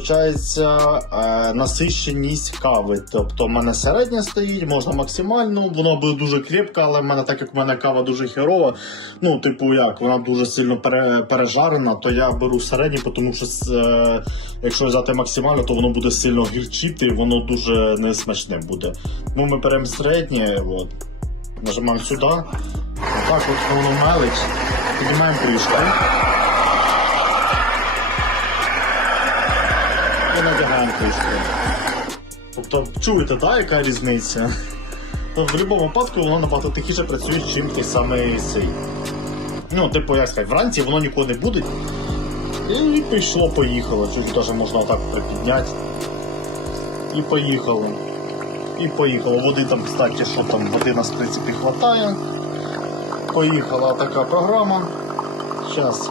виходить, е, насищеність кави. Тобто, в мене середня стоїть, можна максимальну, воно буде дуже крепко, але в мене, так як в мене кава дуже херова, ну, типу, як, вона дуже сильно пере, пережарена, то я беру середню, тому що е, якщо взяти максимально, то воно буде сильно гірчити, воно дуже несмачне буде. Ну, ми беремо середнє, от, нажимаємо сюди, отак от воно мелить, піднімаємо кришку. І надягаємо кришку. Тобто, чуєте, да, яка різниця? Ну, в будь-якому випадку воно набагато тихіше працює, ніж той самий цей. Ну, типу, як сказати, вранці воно нікого не буде. І пішло, поїхало. Чуть навіть можна отак припідняти. І поїхало. І поїхало. Води там, кстати, що там, води нас в принципі хватає. Поїхала така програма. Зараз